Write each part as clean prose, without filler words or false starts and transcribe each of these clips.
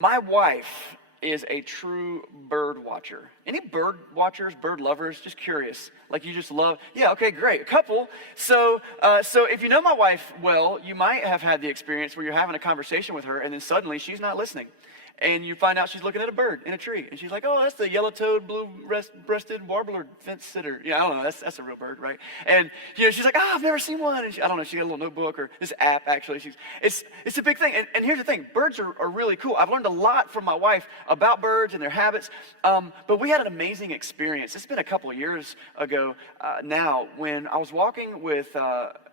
My wife is a true bird watcher. Any bird watchers, bird lovers? Just curious. Like you just love, yeah, okay, great. A couple. So if you know my wife well, you might have had the experience where you're having a conversation with her and then suddenly she's not listening. And you find out she's looking at a bird in a tree. And she's like, oh, that's the yellow-toed, blue-breasted warbler fence sitter. Yeah, I don't know, that's a real bird, right? And she's like, oh, I've never seen one. And I don't know, she got a little notebook or this app, actually. It's a big thing. And here's the thing, birds are really cool. I've learned a lot from my wife about birds and their habits. But we had an amazing experience. It's been a couple of years ago now when I was walking with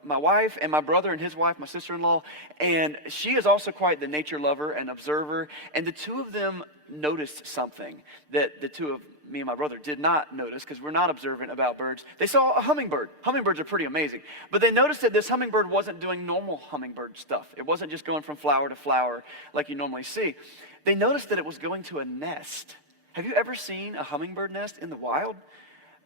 my wife and my brother and his wife, my sister-in-law, and she is also quite the nature lover and observer, and the two of them noticed something that the two of me and my brother did not notice because we're not observant about birds. They saw a hummingbird. Hummingbirds are pretty amazing, but they noticed that this hummingbird wasn't doing normal hummingbird stuff. It wasn't just going from flower to flower like you normally see. They noticed that it was going to a nest. Have you ever seen a hummingbird nest in the wild?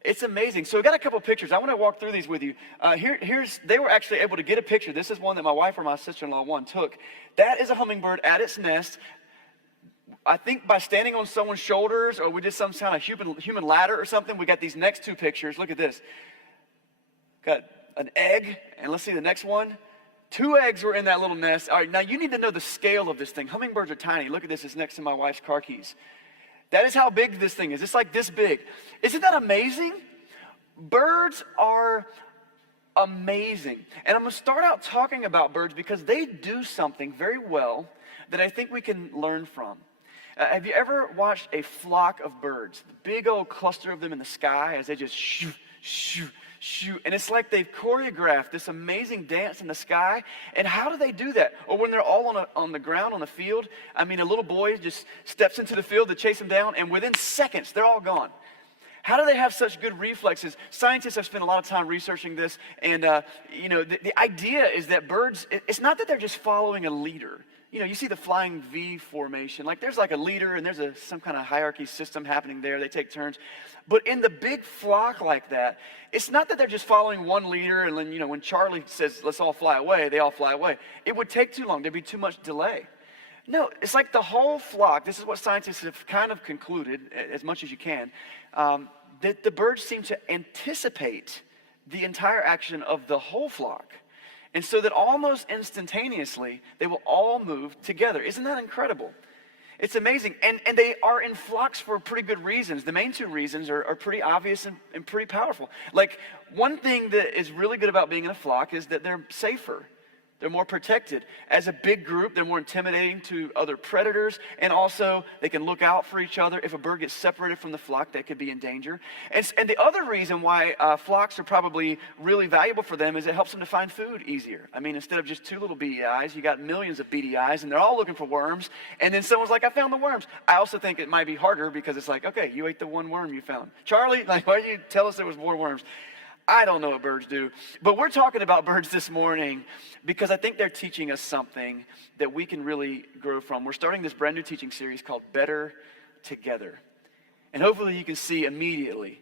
It's amazing. So we got a couple pictures. I want to walk through these with you. They were actually able to get a picture. This is one that my wife or my sister-in-law one took. That is a hummingbird at its nest. I think by standing on someone's shoulders or we did some kind of human ladder or something, we got these next two pictures. Look at this. Got an egg, and let's see the next one. 2 eggs were in that little nest. All right, now you need to know the scale of this thing. Hummingbirds are tiny. Look at this. It's next to my wife's car keys. That is how big this thing is. It's like this big. Isn't that amazing? Birds are amazing. And I'm going to start out talking about birds because they do something very well that I think we can learn from. Have you ever watched a flock of birds? The big old cluster of them in the sky as they just shoo, shoo, shoo. And it's like they've choreographed this amazing dance in the sky. And how do they do that? Or when they're all on the ground, on the field, I mean, a little boy just steps into the field to chase them down, and within seconds, they're all gone. How do they have such good reflexes? Scientists have spent a lot of time researching this, and the idea is that birds, it's not that they're just following a leader. You see the flying V formation. Like there's like a leader and there's some kind of hierarchy system happening there. They take turns. But in the big flock like that, it's not that they're just following one leader and then, when Charlie says, let's all fly away, they all fly away. It would take too long. There'd be too much delay. No, it's like the whole flock. This is what scientists have kind of concluded, as much as you can, that the birds seem to anticipate the entire action of the whole flock. And so that almost instantaneously, they will all move together. Isn't that incredible? It's amazing. And they are in flocks for pretty good reasons. The main two reasons are pretty obvious and pretty powerful. Like, one thing that is really good about being in a flock is that they're safer. They're more protected. As a big group, they're more intimidating to other predators, and also they can look out for each other. If a bird gets separated from the flock, they could be in danger. And the other reason why flocks are probably really valuable for them is it helps them to find food easier. I mean, instead of just 2 little beady eyes, you got millions of beady eyes, and they're all looking for worms, and then someone's like, I found the worms. I also think it might be harder because it's like, okay, you ate the one worm you found. Charlie, like, why did you tell us there was more worms? I don't know what birds do, but we're talking about birds this morning because I think they're teaching us something that we can really grow from. We're starting this brand new teaching series called Better Together. And hopefully you can see immediately,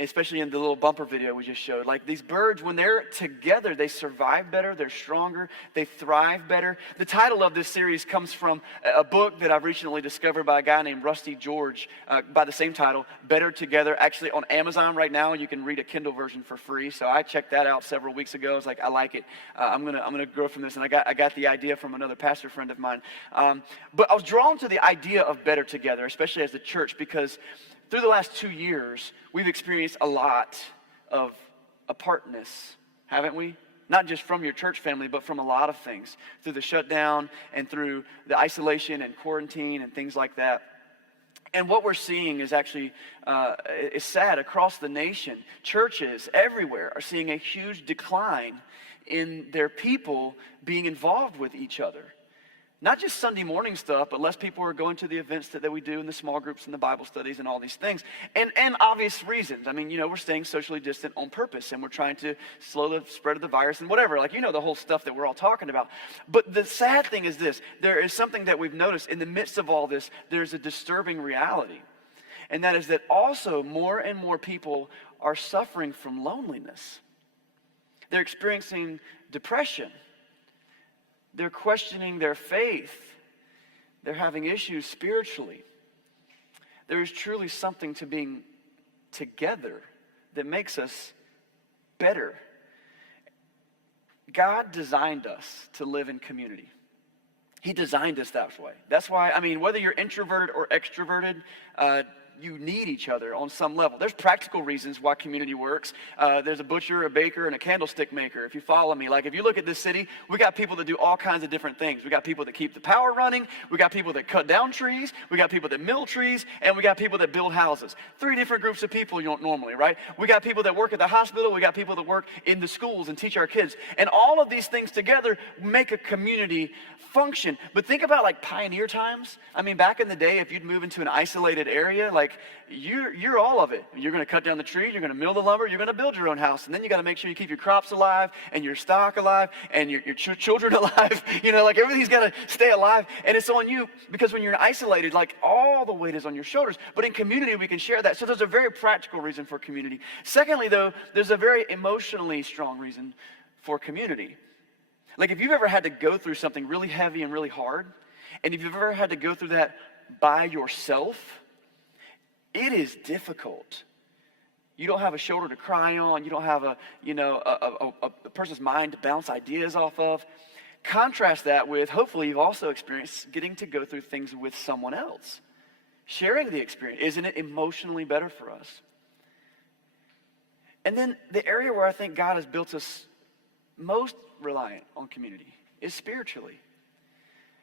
especially in the little bumper video we just showed, like these birds, when they're together, they survive better, they're stronger, they thrive better. The title of this series comes from a book that I've recently discovered by a guy named Rusty George by the same title, Better Together. Actually on Amazon right now, you can read a Kindle version for free. So I checked that out several weeks ago. I was like, I like it. I'm gonna grow from this. And I got the idea from another pastor friend of mine. But I was drawn to the idea of better together, especially as the church, because through the last 2 years, we've experienced a lot of apartness, haven't we? Not just from your church family, but from a lot of things. Through the shutdown and through the isolation and quarantine and things like that. And what we're seeing is actually is sad across the nation. Churches everywhere are seeing a huge decline in their people being involved with each other. Not just Sunday morning stuff, but less people are going to the events that we do in the small groups and the Bible studies and all these things. And obvious reasons. I mean, we're staying socially distant on purpose, and we're trying to slow the spread of the virus and whatever. Like, the whole stuff that we're all talking about. But the sad thing is this. There is something that we've noticed in the midst of all this. There's a disturbing reality. And that is that also more and more people are suffering from loneliness. They're experiencing depression. They're questioning their faith. They're having issues spiritually. There is truly something to being together that makes us better. God designed us to live in community. He designed us that way. That's why, whether you're introverted or extroverted, you need each other on some level. There's practical reasons why community works. There's a butcher, a baker, and a candlestick maker. If you follow me, like if you look at this city, we got people that do all kinds of different things. We got people that keep the power running. We got people that cut down trees. We got people that mill trees, and we got people that build houses. 3 different groups of people you don't normally, right? We got people that work at the hospital. We got people that work in the schools and teach our kids. And all of these things together make a community function. But think about like pioneer times. Back in the day, if you'd move into an isolated area, like you're all of it. You're going to cut down the tree, you're going to mill the lumber, you're going to build your own house, and then you got to make sure you keep your crops alive and your stock alive and your children alive. Like everything's got to stay alive, and it's on you because when you're isolated, like all the weight is on your shoulders. But in community, we can share that. So there's a very practical reason for community. Secondly, though, there's a very emotionally strong reason for community. Like if you've ever had to go through something really heavy and really hard, and if you've ever had to go through that by yourself, it is difficult. You don't have a shoulder to cry on. You don't have a person's mind to bounce ideas off of. Contrast that with, hopefully you've also experienced getting to go through things with someone else. Sharing the experience, isn't it emotionally better for us? And then the area where I think God has built us most reliant on community is spiritually.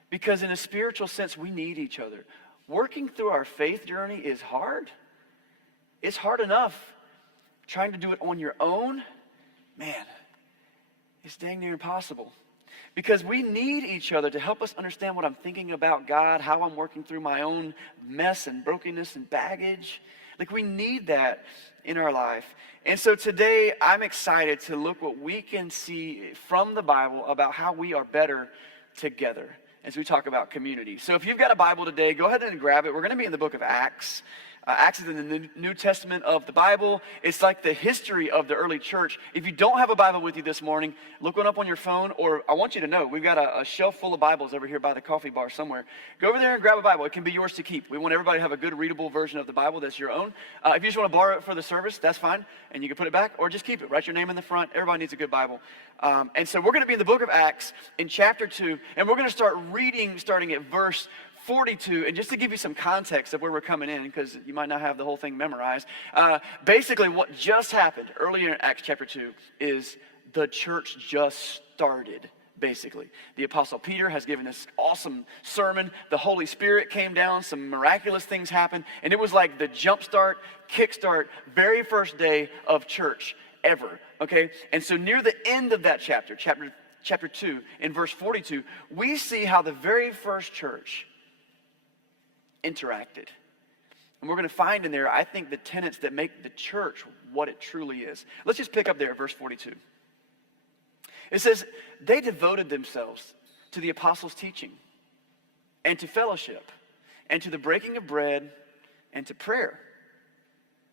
Because in a spiritual sense, we need each other. Working through our faith journey is hard. It's hard enough. Trying to do it on your own, man, it's dang near impossible. Because we need each other to help us understand what I'm thinking about God, how I'm working through my own mess and brokenness and baggage. Like we need that in our life. And so today I'm excited to look what we can see from the Bible about how we are better together as we talk about community. So if you've got a Bible today, go ahead and grab it. We're going to be in the book of Acts. Acts is in the New Testament of the Bible. It's like the history of the early church. If you don't have a Bible with you this morning, look one up on your phone, or I want you to know, we've got a shelf full of Bibles over here by the coffee bar somewhere. Go over there and grab a Bible. It can be yours to keep. We want everybody to have a good readable version of the Bible that's your own. If you just want to borrow it for the service, that's fine, and you can put it back, or just keep it. Write your name in the front. Everybody needs a good Bible. And so we're going to be in the book of Acts in chapter 2, and we're going to start reading starting at verse 42, and just to give you some context of where we're coming in, because you might not have the whole thing memorized, basically what just happened earlier in Acts chapter 2 is the church just started, basically. The Apostle Peter has given this awesome sermon. The Holy Spirit came down, some miraculous things happened, and it was like the jumpstart, kickstart, very first day of church ever, okay? And so near the end of that chapter 2, in verse 42, we see how the very first church interacted. And we're going to find in there, I think, the tenets that make the church what it truly is. Let's just pick up there at verse 42. It says, they devoted themselves to the apostles' teaching and to fellowship and to the breaking of bread and to prayer.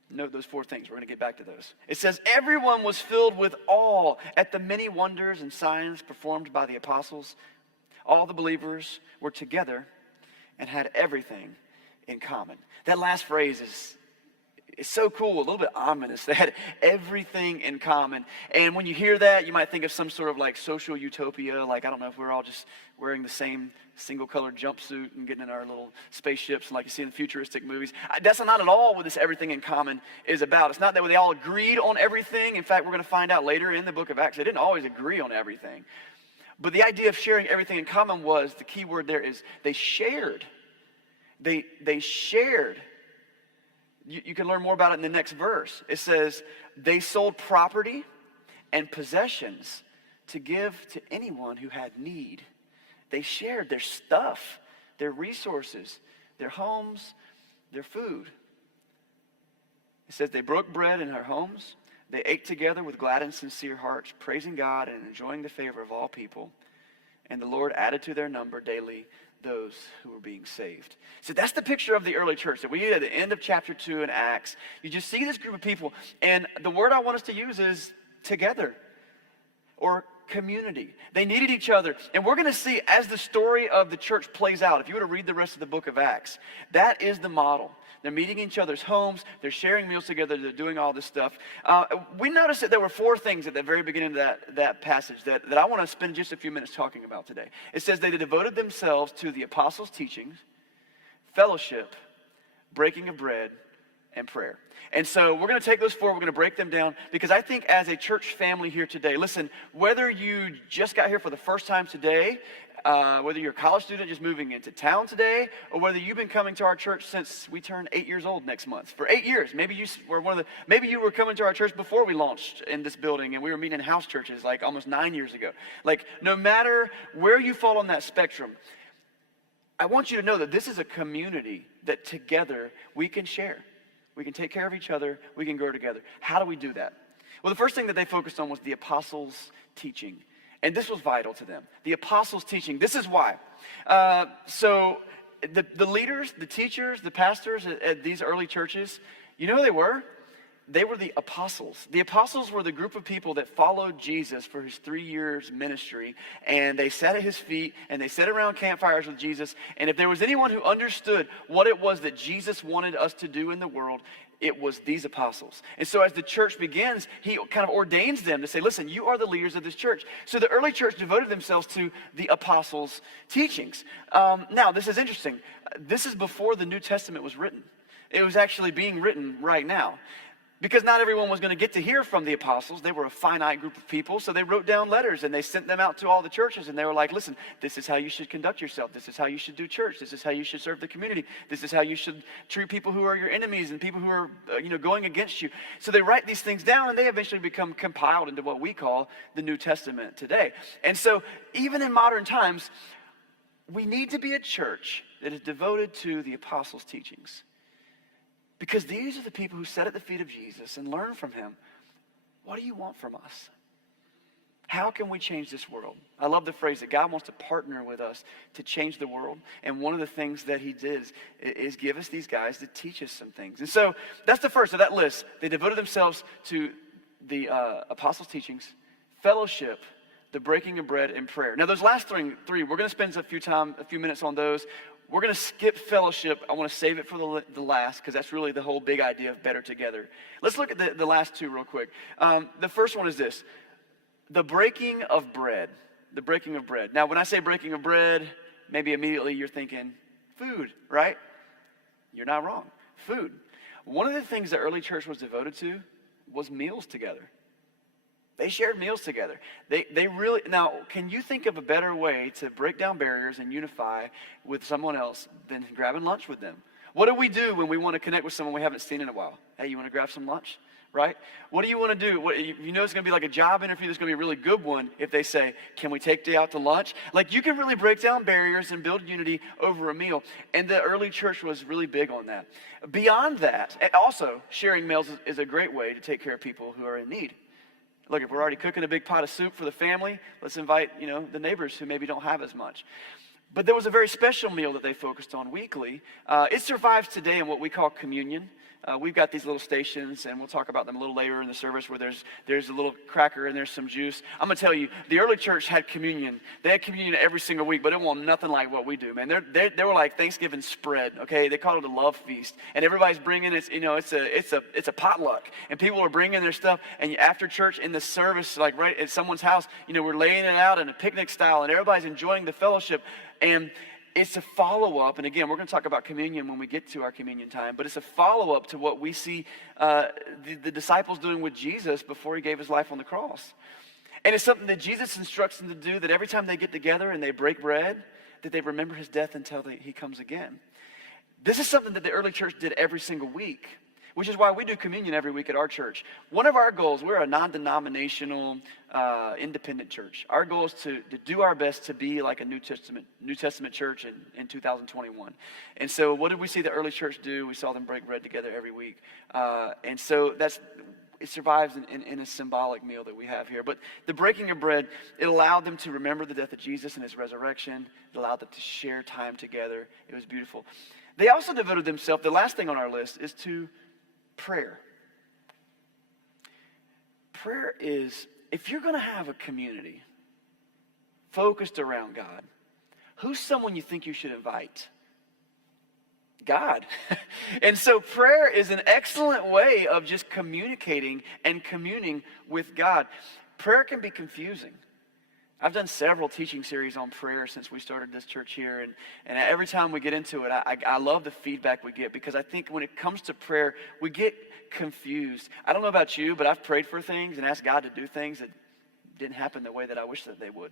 Note those 4 things. We're going to get back to those. It says, everyone was filled with awe at the many wonders and signs performed by the apostles. All the believers were together and had everything in common. That last phrase is so cool, a little bit ominous. They had everything in common. And when you hear that, you might think of some sort of like social utopia, like I don't know if we're all just wearing the same single colored jumpsuit and getting in our little spaceships like you see in futuristic movies. That's not at all what this everything in common is about. It's not that they all agreed on everything. In fact, we're going to find out later in the book of Acts, they didn't always agree on everything. But the idea of sharing everything in common was, the key word there is they shared. They shared. You can learn more about it in the next verse. It says, they sold property and possessions to give to anyone who had need. They shared their stuff, their resources, their homes, their food. It says they broke bread in their homes. They ate together with glad and sincere hearts, praising God and enjoying the favor of all people. And the Lord added to their number daily those who were being saved. So that's the picture of the early church that we get at the end of chapter 2 in Acts. You just see this group of people, and the word I want us to use is together, or community. They needed each other. And we're going to see as the story of the church plays out, if you were to read the rest of the book of Acts, that is the model. They're meeting in each other's homes. They're sharing meals together. They're doing all this stuff. We noticed that there were 4 things at the very beginning of that passage that I want to spend just a few minutes talking about today. It says they devoted themselves to the apostles' teachings, fellowship, breaking of bread, and prayer. And so we're going to take those 4, we're going to break them down, because I think as a church family here today, listen, whether you just got here for the first time today, whether you're a college student just moving into town today, or whether you've been coming to our church since we turn 8 years old next month. For 8 years, maybe you were coming to our church before we launched in this building, and we were meeting in house churches like almost 9 years ago. Like, no matter where you fall on that spectrum, I want you to know that this is a community that together we can share. We can take care of each other. We can grow together. How do we do that? Well, the first thing that they focused on was the apostles' teaching. And this was vital to them. The apostles' teaching. This is why. So the leaders, the teachers, the pastors at these early churches, you know who they were? They were the apostles. The apostles were the group of people that followed Jesus for his 3 years ministry, and they sat at his feet, and they sat around campfires with Jesus, and if there was anyone who understood what it was that Jesus wanted us to do in the world, it was these apostles. And so as the church begins, he kind of ordains them to say, listen, you are the leaders of this church. So the early church devoted themselves to the apostles' teachings. Now, this is interesting. This is before the New Testament was written. It was actually being written right now. Because not everyone was going to get to hear from the apostles. They were a finite group of people, so they wrote down letters and they sent them out to all the churches, and they were like, listen, this is how you should conduct yourself. This is how you should do church. This is how you should serve the community. This is how you should treat people who are your enemies and people who are going against you. So they write these things down, and they eventually become compiled into what we call the New Testament today. And so even in modern times, we need to be a church that is devoted to the apostles' teachings. Because these are the people who sat at the feet of Jesus and learned from him. What do you want from us? How can we change this world? I love the phrase that God wants to partner with us to change the world. And one of the things that he did is give us these guys to teach us some things. And so that's the first of that list. They devoted themselves to the apostles' teachings, fellowship, the breaking of bread, and prayer. Now those last three, we're going to spend a few minutes on those. We're going to skip fellowship. I want to save it for the last, because that's really the whole big idea of better together. Let's look at the last 2 real quick. The first one is this: the breaking of bread. The breaking of bread. Now, when I say breaking of bread, maybe immediately you're thinking food, right? You're not wrong. Food. One of the things the early church was devoted to was meals together. They shared meals together. They really, now, can you think of a better way to break down barriers and unify with someone else than grabbing lunch with them? What do we do when we want to connect with someone we haven't seen in a while? Hey, you want to grab some lunch? Right? What do you want to do? You know it's going to be like a job interview that's going to be a really good one if they say, can we take you out to lunch? Like, you can really break down barriers and build unity over a meal. And the early church was really big on that. Beyond that, and also sharing meals is a great way to take care of people who are in need. Look, if we're already cooking a big pot of soup for the family, let's invite, the neighbors who maybe don't have as much. But there was a very special meal that they focused on weekly. It survives today in what we call communion. We've got these little stations, and we'll talk about them a little later in the service, where there's a little cracker and there's some juice. I'm going to tell you, the early church had communion. They had communion every single week, but it wasn't nothing like what we do, man. They were like Thanksgiving spread, okay? They called it a love feast, and everybody's bringing it's a potluck, and people are bringing their stuff. And after church in the service, like right at someone's house, we're laying it out in a picnic style, and everybody's enjoying the fellowship. And it's a follow-up, and again, we're going to talk about communion when we get to our communion time, but it's a follow-up to what we see the disciples doing with Jesus before he gave his life on the cross. And it's something that Jesus instructs them to do, that every time they get together and they break bread, that they remember his death until he comes again. This is something that the early church did every single week, which is why we do communion every week at our church. One of our goals, we're a non-denominational, independent church. Our goal is to do our best to be like a New Testament church in 2021. And so what did we see the early church do? We saw them break bread together every week. And so it survives in a symbolic meal that we have here. But the breaking of bread, it allowed them to remember the death of Jesus and his resurrection. It allowed them to share time together. It was beautiful. They also devoted themselves, the last thing on our list is to prayer. Prayer is, if you're going to have a community, focused around God, who's someone you think you should invite? God. And so prayer is an excellent way of just communicating and communing with God. Prayer can be confusing. I've done several teaching series on prayer since we started this church here, and every time we get into it, I love the feedback we get, because I think when it comes to prayer, we get confused. I don't know about you, but I've prayed for things and asked God to do things that didn't happen the way that I wish that they would.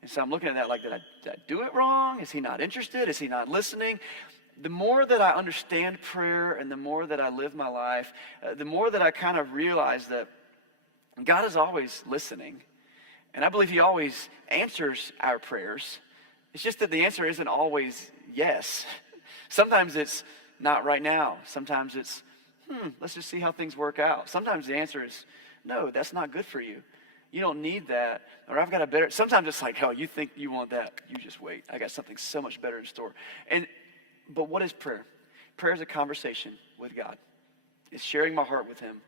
And so I'm looking at that like, did I do it wrong? Is he not interested? Is he not listening? The more that I understand prayer and the more that I live my life, the more that I kind of realize that God is always listening. And I believe he always answers our prayers. It's just that the answer isn't always yes. Sometimes it's not right now. Sometimes it's, let's just see how things work out. Sometimes the answer is, no, that's not good for you. You don't need that. Or I've got a better, sometimes it's like, oh, you think you want that. You just wait. I got something so much better in store. But what is prayer? Prayer is a conversation with God. It's sharing my heart with him.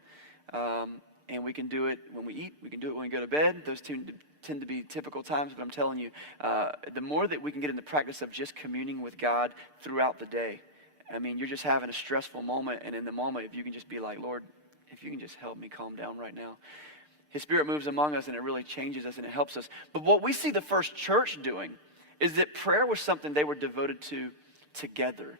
And we can do it when we eat. We can do it when we go to bed. Those tend to be typical times. But I'm telling you, the more that we can get in the practice of just communing with God throughout the day. I mean, you're just having a stressful moment. And in the moment, if you can just be like, Lord, if you can just help me calm down right now. His Spirit moves among us and it really changes us and it helps us. But what we see the first church doing is that prayer was something they were devoted to together.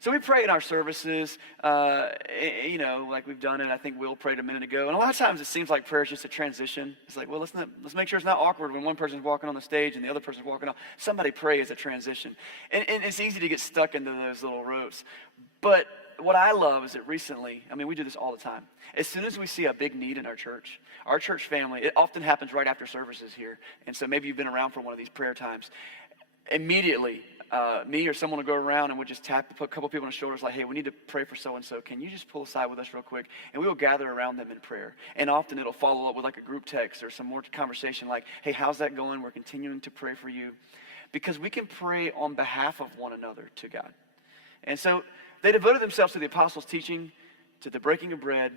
So we pray in our services, like we've done it. I think Will prayed a minute ago. And a lot of times it seems like prayer is just a transition. It's like, well, let's make sure it's not awkward when one person's walking on the stage and the other person's walking off. Somebody pray as a transition. And it's easy to get stuck into those little ropes. But what I love is that recently, we do this all the time. As soon as we see a big need in our church family, it often happens right after services here. And so maybe you've been around for one of these prayer times. Immediately, me or someone will go around and we'll just put a couple people on the shoulders like, hey, we need to pray for so-and-so. Can you just pull aside with us real quick? And we will gather around them in prayer. And often it'll follow up with like a group text or some more conversation like, hey, how's that going? We're continuing to pray for you. Because we can pray on behalf of one another to God. And so they devoted themselves to the apostles' teaching, to the breaking of bread,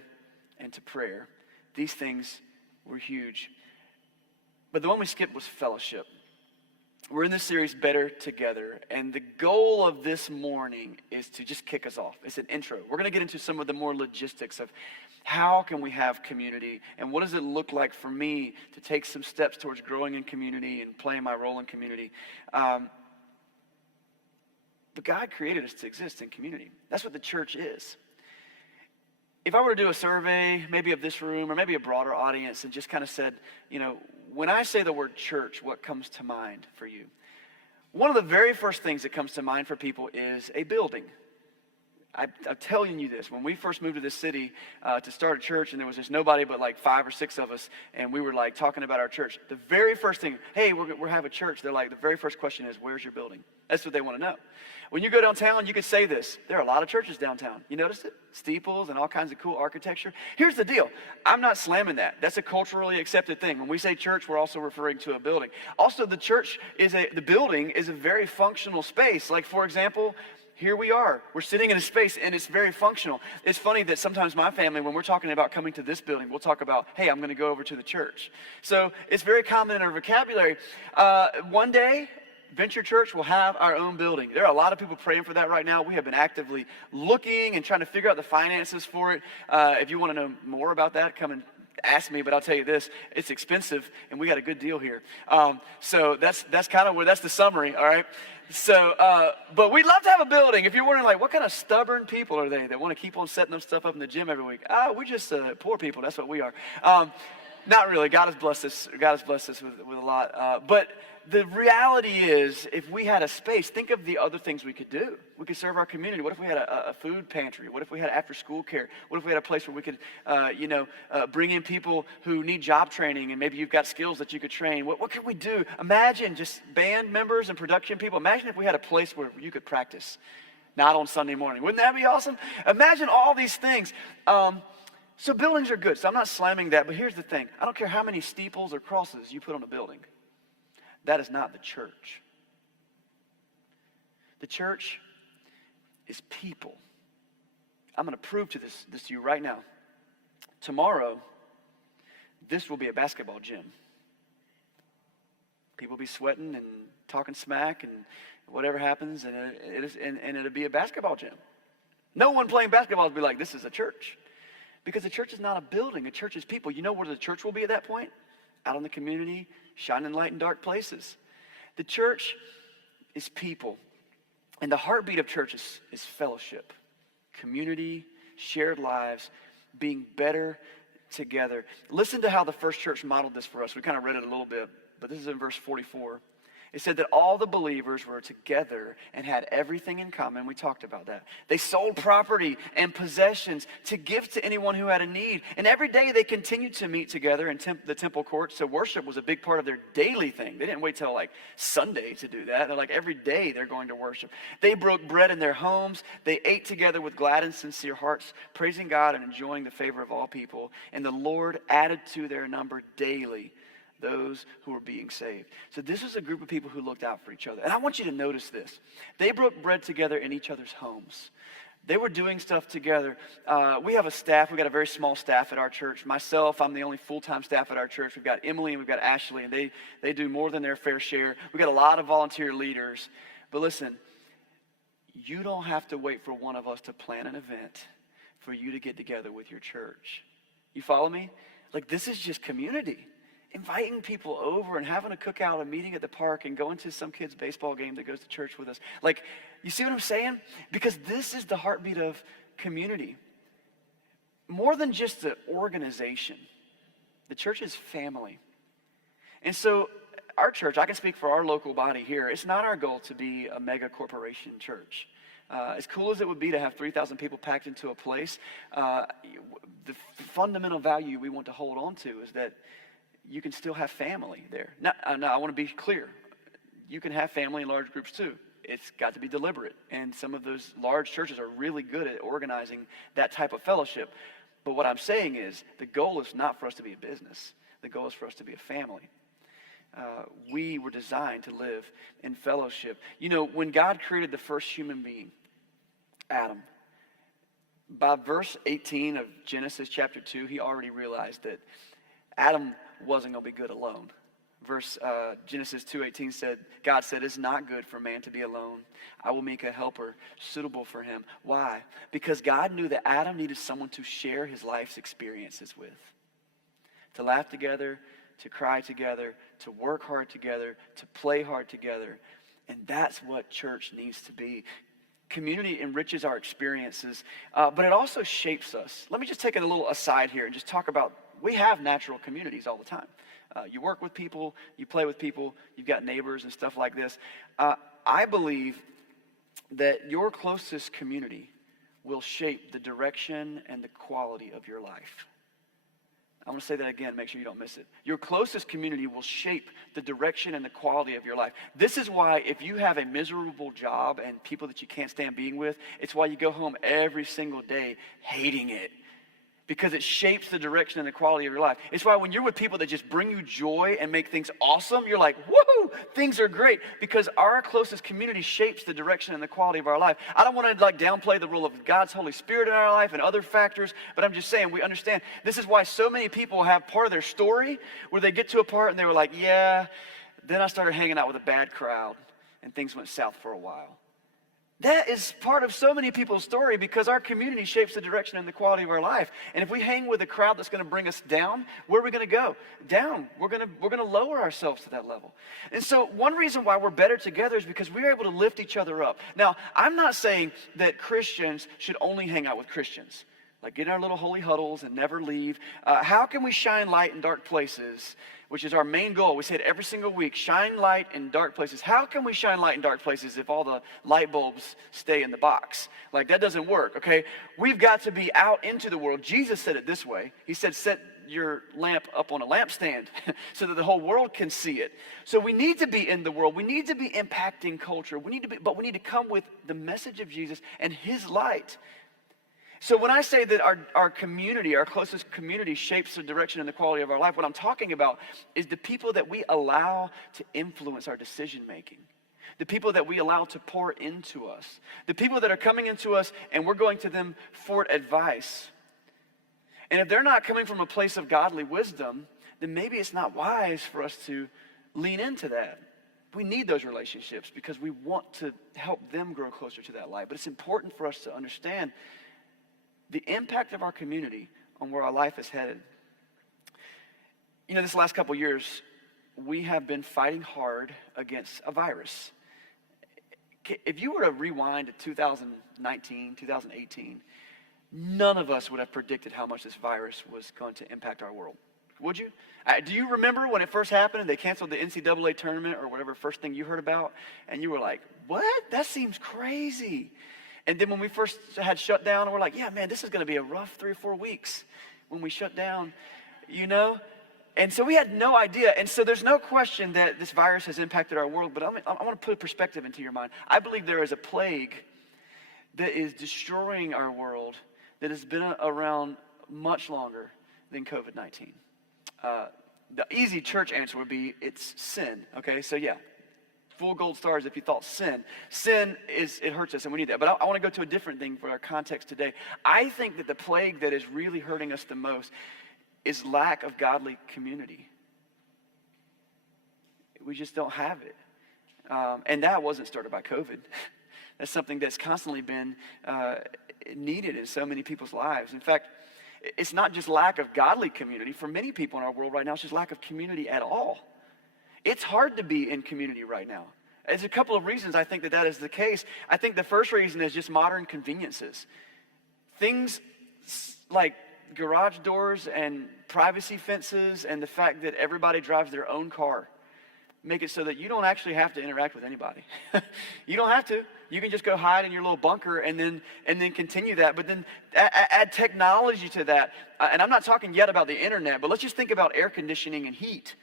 and to prayer. These things were huge. But the one we skipped was fellowship. We're in this series, Better Together, and the goal of this morning is to just kick us off. It's an intro. We're going to get into some of the more logistics of how can we have community, and what does it look like for me to take some steps towards growing in community and playing my role in community. But God created us to exist in community. That's what the church is. If I were to do a survey, maybe of this room or maybe a broader audience, and just kind of said, when I say the word church, what comes to mind for you? One of the very first things that comes to mind for people is a building. I'm telling you this. When we first moved to this city to start a church, and there was just nobody but like 5 or 6 of us, and we were like talking about our church, the very first thing, hey, we're having a church. They're like, the very first question is, where's your building? That's what they want to know. When you go downtown, you could say this. There are a lot of churches downtown. You noticed it? Steeples and all kinds of cool architecture. Here's the deal. I'm not slamming that. That's a culturally accepted thing. When we say church, we're also referring to a building. Also, the building is a very functional space. Like, for example, here we are. We're sitting in a space, and it's very functional. It's funny that sometimes my family, when we're talking about coming to this building, we'll talk about, hey, I'm going to go over to the church. So it's very common in our vocabulary. One day, Venture Church will have our own building. There are a lot of people praying for that right now. We have been actively looking and trying to figure out the finances for it. If you want to know more about that, come and ask me, but I'll tell you this, it's expensive, and we got a good deal here. So that's kind of that's the summary, all right? So, but we'd love to have a building. If you're wondering, like, what kind of stubborn people are they that want to keep on setting up stuff up in the gym every week? We're just poor people. That's what we are. Not really. God has blessed us. God has blessed us with a lot. But the reality is, if we had a space, think of the other things we could do. We could serve our community. What if we had a food pantry? What if we had after-school care? What if we had a place where we could, bring in people who need job training, and maybe you've got skills that you could train? What could we do? Imagine just band members and production people. Imagine if we had a place where you could practice, not on Sunday morning. Wouldn't that be awesome? Imagine all these things. So buildings are good. So I'm not slamming that, but here's the thing. I don't care how many steeples or crosses you put on a building. That is not the church. The church is people. I'm going to prove this to you right now. Tomorrow, this will be a basketball gym. People be sweating and talking smack and whatever happens, and it'll be a basketball gym. No one playing basketball will be like, this is a church. Because a church is not a building. A church is people. You know where the church will be at that point? Out in the community, shining light in dark places. The church is people. And the heartbeat of church is fellowship, community, shared lives, being better together. Listen to how the first church modeled this for us. We kind of read it a little bit, but this is in verse 44. It said that all the believers were together and had everything in common. We talked about that. They sold property and possessions to give to anyone who had a need. And every day they continued to meet together in the temple courts. So worship was a big part of their daily thing. They didn't wait till like Sunday to do that. They're like every day they're going to worship. They broke bread in their homes. They ate together with glad and sincere hearts, praising God and enjoying the favor of all people. And the Lord added to their number daily those who were being saved. So this was a group of people who looked out for each other. And I want you to notice this. They broke bread together in each other's homes. They were doing stuff together. We have a staff. We've got a very small staff at our church. Myself, I'm the only full-time staff at our church. We've got Emily and we've got Ashley, and they do more than their fair share. We've got a lot of volunteer leaders. But listen, you don't have to wait for one of us to plan an event for you to get together with your church. You follow me? Like, this is just community. Inviting people over and having a cookout, a meeting at the park, and going to some kid's baseball game that goes to church with us. Like, you see what I'm saying? Because this is the heartbeat of community. More than just the organization, the church is family. And so our church, I can speak for our local body here, it's not our goal to be a mega corporation church. As cool as it would be to have 3,000 people packed into a place, the fundamental value we want to hold on to is that you can still have family there. Now, I want to be clear. You can have family in large groups too. It's got to be deliberate. And some of those large churches are really good at organizing that type of fellowship. But what I'm saying is the goal is not for us to be a business. The goal is for us to be a family. We were designed to live in fellowship. You know, when God created the first human being, Adam, by verse 18 of Genesis chapter 2, he already realized that Adam wasn't going to be good alone. Genesis 2:18 said, God said, it's not good for man to be alone. I will make a helper suitable for him. Why? Because God knew that Adam needed someone to share his life's experiences with. To laugh together, to cry together, to work hard together, to play hard together. And that's what church needs to be. Community enriches our experiences, but it also shapes us. Let me just take it a little aside here and just talk about, we have natural communities all the time. You work with people, you play with people, you've got neighbors and stuff like this. I believe that your closest community will shape the direction and the quality of your life. I want to say that again, make sure you don't miss it. Your closest community will shape the direction and the quality of your life. This is why if you have a miserable job and people that you can't stand being with, it's why you go home every single day hating it. Because it shapes the direction and the quality of your life. It's why when you're with people that just bring you joy and make things awesome, you're like, woohoo, things are great. Because our closest community shapes the direction and the quality of our life. I don't want to downplay the role of God's Holy Spirit in our life and other factors, but I'm just saying we understand. This is why so many people have part of their story where they get to a part and they were like, yeah, then I started hanging out with a bad crowd and things went south for a while. That is part of so many people's story because our community shapes the direction and the quality of our life. And if we hang with a crowd that's going to bring us down, where are we going to go? Down. We're going to lower ourselves to that level. And so one reason why we're better together is because we're able to lift each other up. Now, I'm not saying that Christians should only hang out with Christians. Like get in our little holy huddles and never leave. How can we shine light in dark places, which is our main goal? We say it every single week, shine light in dark places. How can we shine light in dark places if all the light bulbs stay in the box? Like that doesn't work, okay? We've got to be out into the world. Jesus said it this way. He said, set your lamp up on a lampstand so that the whole world can see it. So we need to be in the world. We need to be impacting culture. But we need to come with the message of Jesus and his light. So when I say that our community, our closest community shapes the direction and the quality of our life, what I'm talking about is the people that we allow to influence our decision making. The people that we allow to pour into us. The people that are coming into us and we're going to them for advice. And if they're not coming from a place of godly wisdom, then maybe it's not wise for us to lean into that. We need those relationships because we want to help them grow closer to that light. But it's important for us to understand the impact of our community on where our life is headed. You know, this last couple years, we have been fighting hard against a virus. If you were to rewind to 2019, 2018, none of us would have predicted how much this virus was going to impact our world. Would you? Do you remember when it first happened and they canceled the NCAA tournament or whatever first thing you heard about? And you were like, what? That seems crazy. And then when we first had shut down, we're like, yeah, man, this is going to be a rough 3 or 4 weeks when we shut down, you know? And so we had no idea. And so there's no question that this virus has impacted our world. But I want to put a perspective into your mind. I believe there is a plague that is destroying our world that has been around much longer than COVID-19. The easy church answer would be it's sin. Okay, so yeah, full gold stars if you thought sin. Sin it hurts us and we need that. But I want to go to a different thing for our context today. I think that the plague that is really hurting us the most is lack of godly community. We just don't have it. And that wasn't started by COVID. That's something that's constantly been needed in so many people's lives. In fact, it's not just lack of godly community. For many people in our world right now, it's just lack of community at all. It's hard to be in community right now. There's a couple of reasons I think that is the case. I think the first reason is just modern conveniences. Things like garage doors and privacy fences and the fact that everybody drives their own car make it so that you don't actually have to interact with anybody. You don't have to. You can just go hide in your little bunker and then continue that. But then add technology to that. And I'm not talking yet about the internet, but let's just think about air conditioning and heat.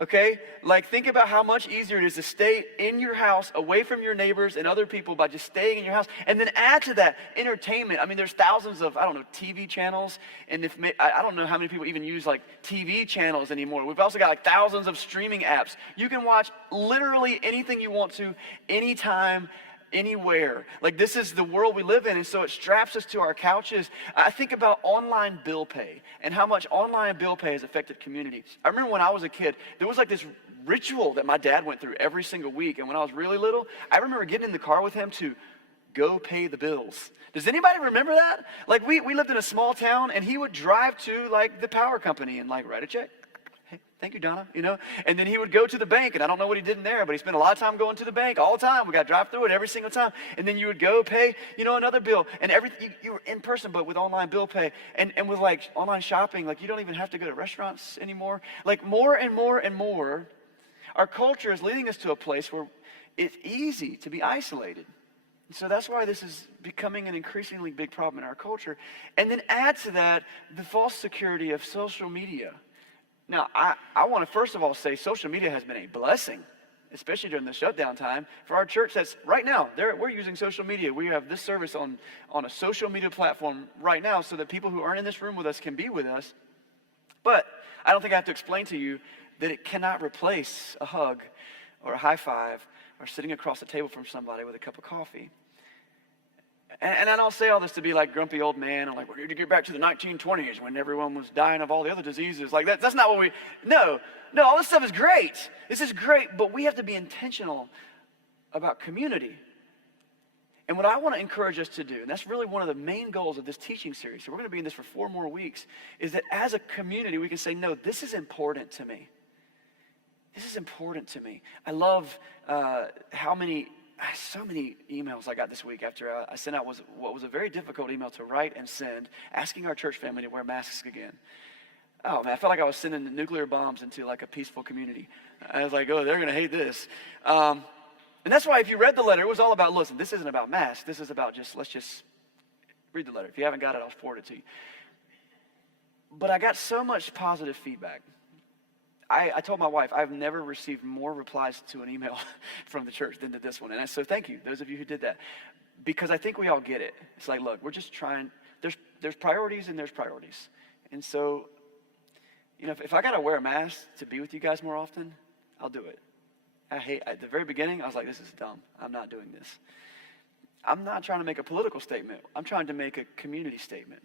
Okay? Like, think about how much easier it is to stay in your house, away from your neighbors and other people by just staying in your house. And then add to that entertainment. I mean, there's thousands of, TV channels. And I don't know how many people even use, like, TV channels anymore. We've also got, like, thousands of streaming apps. You can watch literally anything you want to, anytime, anywhere. Like, this is the world we live in, and so it straps us to our couches. I think about online bill pay and how much online bill pay has affected community. I remember when I was a kid, there was like this ritual that my dad went through every single week, and when I was really little, I remember getting in the car with him to go pay the bills. Does anybody remember that? Like, we lived in a small town, and he would drive to, like, the power company and, like, write a check. Hey, thank you, Donna, and then he would go to the bank, and I don't know what he did in there, but he spent a lot of time going to the bank all the time. We got to drive through it every single time, and then you would go pay, another bill, and everything, you were in person, but with online bill pay, and with, like, online shopping, like, you don't even have to go to restaurants anymore. Like, more and more and more, our culture is leading us to a place where it's easy to be isolated. And so that's why this is becoming an increasingly big problem in our culture. And then add to that the false security of social media. Now, I want to first of all say social media has been a blessing, especially during the shutdown time. For our church, that's right now, we're using social media. We have this service on a social media platform right now so that people who aren't in this room with us can be with us. But I don't think I have to explain to you that it cannot replace a hug or a high five or sitting across the table from somebody with a cup of coffee. And I don't say all this to be like grumpy old man. I'm like, we're going to get back to the 1920s when everyone was dying of all the other diseases. Like, that's not what no, all this stuff is great. This is great, but we have to be intentional about community. And what I want to encourage us to do, and that's really one of the main goals of this teaching series, so we're going to be in this for 4 more weeks, is that as a community we can say, no, this is important to me. This is important to me. I love so many emails I got this week after I sent out what was a very difficult email to write and send, asking our church family to wear masks again. Oh man, I felt like I was sending nuclear bombs into like a peaceful community. I was like, oh, they're gonna hate this. And that's why if you read the letter, it was all about, listen, this isn't about masks. This is about let's just read the letter. If you haven't got it, I'll forward it to you. But I got so much positive feedback. I told my wife, I've never received more replies to an email from the church than to this one. And so thank you, those of you who did that. Because I think we all get it. It's like, look, we're just trying. There's priorities and there's priorities. And so, if I got to wear a mask to be with you guys more often, I'll do it. At the very beginning, I was like, this is dumb. I'm not doing this. I'm not trying to make a political statement. I'm trying to make a community statement.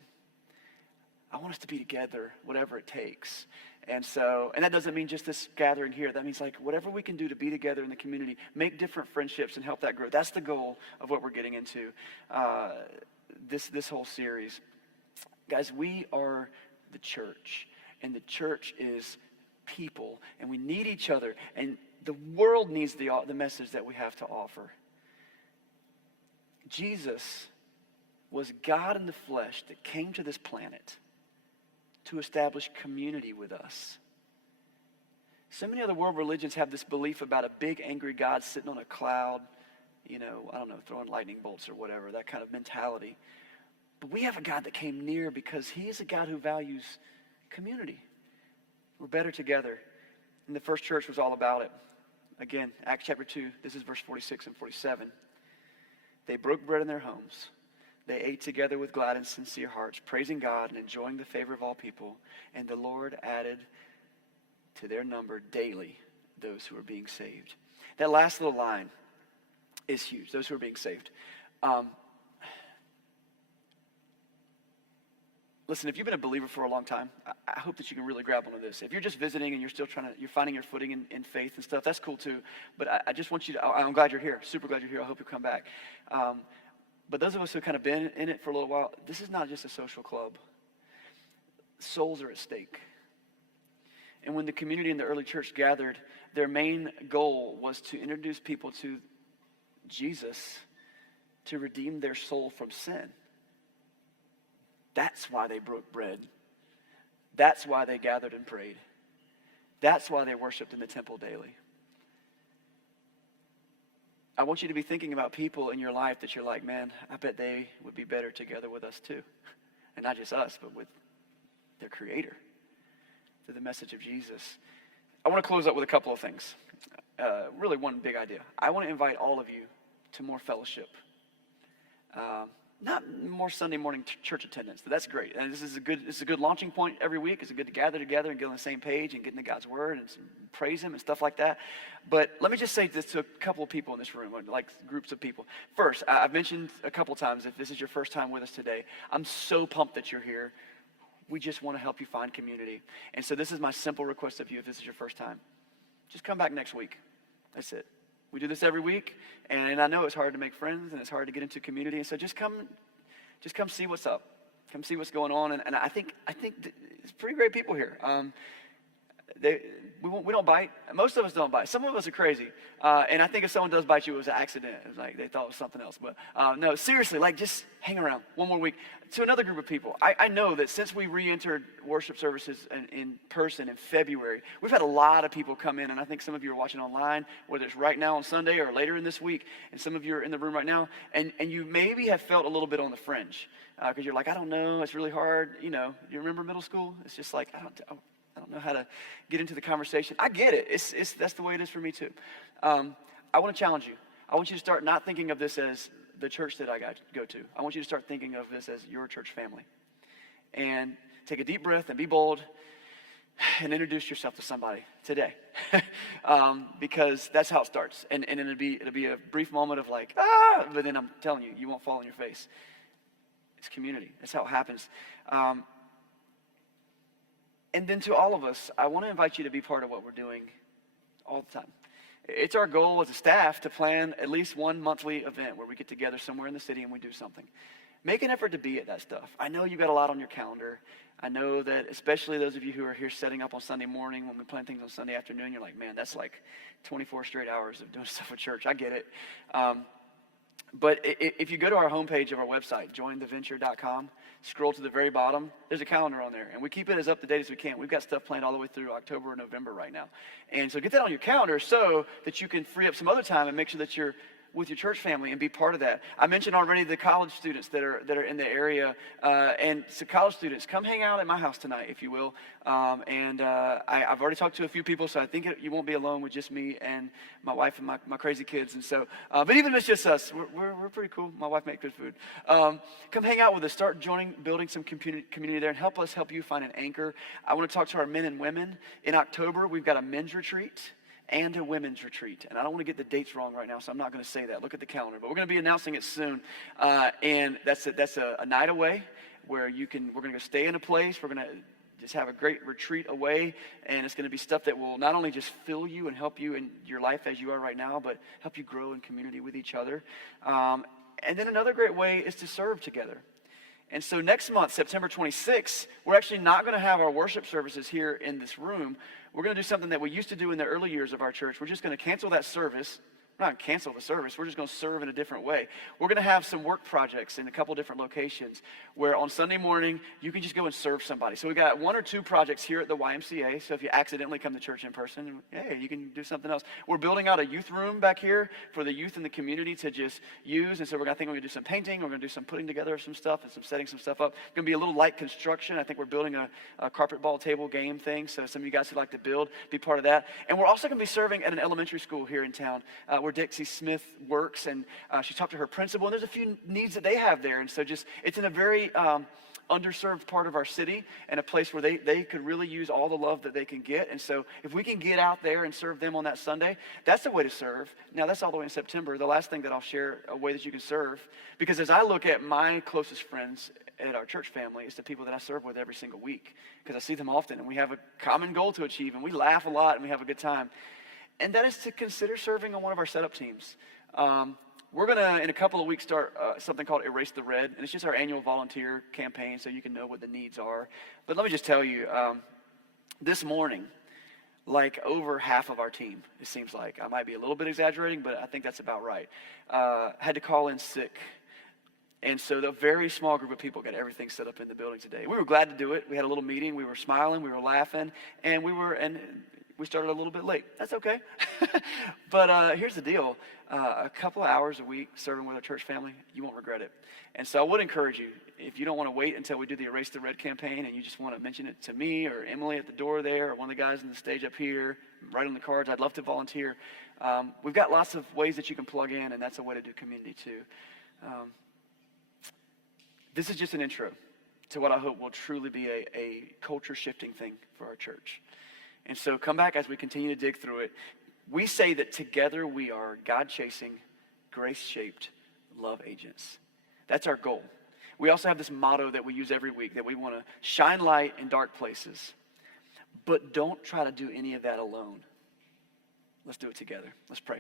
I want us to be together, whatever it takes. And that doesn't mean just this gathering here. That means like whatever we can do to be together in the community, make different friendships and help that grow. That's the goal of what we're getting into this whole series. Guys, we are the church, and the church is people, and we need each other, and the world needs the message that we have to offer. Jesus was God in the flesh that came to this planet to establish community with us. So many other world religions have this belief about a big angry God sitting on a cloud, throwing lightning bolts or whatever, that kind of mentality. But we have a God that came near because he is a God who values community. We're better together. And the first church was all about it. Again, Acts chapter 2, this is verse 46 and 47. They broke bread in their homes. They ate together with glad and sincere hearts, praising God and enjoying the favor of all people. And the Lord added to their number daily those who are being saved. That last little line is huge, those who are being saved. Listen, if you've been a believer for a long time, I hope that you can really grab onto this. If you're just visiting and you're finding your footing in faith and stuff, that's cool too. But I just want you to, I'm glad you're here, super glad you're here. I hope you come back. But those of us who have kind of been in it for a little while, this is not just a social club. Souls are at stake. And when the community in the early church gathered, their main goal was to introduce people to Jesus to redeem their soul from sin. That's why they broke bread. That's why they gathered and prayed. That's why they worshiped in the temple daily. I want you to be thinking about people in your life that you're like, man, I bet they would be better together with us too. And not just us, but with their Creator, through the message of Jesus. I want to close up with a couple of things. Really one big idea. I want to invite all of you to more fellowship. Not more Sunday morning church attendance. That's great. And this is a good launching point every week. It's good to gather together and get on the same page and get into God's word and praise him and stuff like that. But let me just say this to a couple of people in this room, like groups of people. First, I've mentioned a couple times, if this is your first time with us today, I'm so pumped that you're here. We just want to help you find community. And so this is my simple request of you if this is your first time. Just come back next week. That's it. We do this every week, and I know it's hard to make friends, and it's hard to get into community, and so just come see what's up. Come see what's going on, and I think it's pretty great people here. We don't bite. Most of us don't bite. Some of us are crazy, and I think if someone does bite you, it was an accident. It was like they thought it was something else. But no, seriously, like just hang around one more week. To another group of people, I know that since we re-entered worship services in person in February, we've had a lot of people come in, and I think some of you are watching online, whether it's right now on Sunday or later in this week, and some of you are in the room right now, and you maybe have felt a little bit on the fringe, because you're like, I don't know, it's really hard. You remember middle school? It's just like, I don't know how to get into the conversation. I get it. That's the way it is for me too. I want to challenge you. I want you to start not thinking of this as the church that I go to. I want you to start thinking of this as your church family. And take a deep breath and be bold and introduce yourself to somebody today. Because that's how it starts. And it'll be a brief moment of like, but then I'm telling you, you won't fall on your face. It's community. That's how it happens. And then to all of us, I want to invite you to be part of what we're doing all the time. It's our goal as a staff to plan at least one monthly event where we get together somewhere in the city and we do something. Make an effort to be at that stuff. I know you got a lot on your calendar. I know that especially those of you who are here setting up on Sunday morning when we plan things on Sunday afternoon, you're like, man, that's like 24 straight hours of doing stuff at church. I get it. But if you go to our homepage of our website, jointheventure.com, scroll to the very bottom, there's a calendar on there. And we keep it as up to date as we can. We've got stuff planned all the way through October and November right now. And so get that on your calendar so that you can free up some other time and make sure that you're with your church family and be part of that. I mentioned already the college students that are in the area. And so college students, come hang out at my house tonight, if you will. I've already talked to a few people, so I think you won't be alone with just me and my wife and my crazy kids. And so, but even if it's just us, we're pretty cool. My wife makes good food. Come hang out with us. Start building some community there, and help us help you find an anchor. I want to talk to our men and women. In October, we've got a men's retreat and a women's retreat. And I don't want to get the dates wrong right now, so I'm not going to say that. Look at the calendar. But we're going to be announcing it soon. And that's a night away. where we're going to go stay in a place. We're going to just have a great retreat away, and it's going to be stuff that will not only just fill you and help you in your life as you are right now, but help you grow in community with each other. And then another great way is to serve together. And so next month, September 26th, we're actually not going to have our worship services here in this room. We're going to do something that we used to do in the early years of our church. We're just going to cancel that service. We're not going to cancel the service. We're just going to serve in a different way. We're going to have some work projects in a couple different locations where on Sunday morning, you can just go and serve somebody. So we got 1 or 2 projects here at the YMCA. So if you accidentally come to church in person, hey, you can do something else. We're building out a youth room back here for the youth in the community to just use. And so we're going to do some painting. We're going to do some putting together of some stuff and some setting some stuff up. It's going to be a little light construction. I think we're building a carpet ball table game thing. So some of you guys who like to build, be part of that. And we're also going to be serving at an elementary school here in town where Dixie Smith works, and she talked to her principal, and there's a few needs that they have there, and so it's in a very underserved part of our city and a place where they could really use all the love that they can get. And so if we can get out there and serve them on that Sunday, that's the way to serve. Now that's all the way in September. The last thing that I'll share, a way that you can serve, because as I look at my closest friends at our church family, it's the people that I serve with every single week, because I see them often and we have a common goal to achieve and we laugh a lot and we have a good time. And that is to consider serving on one of our setup teams. We're going to, in a couple of weeks, start something called Erase the Red. And it's just our annual volunteer campaign so you can know what the needs are. But let me just tell you, this morning, like over half of our team, it seems like, I might be a little bit exaggerating, but I think that's about right, had to call in sick. And so the very small group of people got everything set up in the building today. We were glad to do it. We had a little meeting. We were smiling. We were laughing. And we started a little bit late. That's okay. But here's the deal. A couple of hours a week serving with our church family, you won't regret it. And so I would encourage you, if you don't want to wait until we do the Erase the Red campaign and you just want to mention it to me or Emily at the door there or one of the guys on the stage up here, write on the cards, I'd love to volunteer. We've got lots of ways that you can plug in, and that's a way to do community too. This is just an intro to what I hope will truly be a culture-shifting thing for our church. And so come back as we continue to dig through it. We say that together we are God-chasing, grace-shaped love agents. That's our goal. We also have this motto that we use every week, that we want to shine light in dark places. But don't try to do any of that alone. Let's do it together. Let's pray.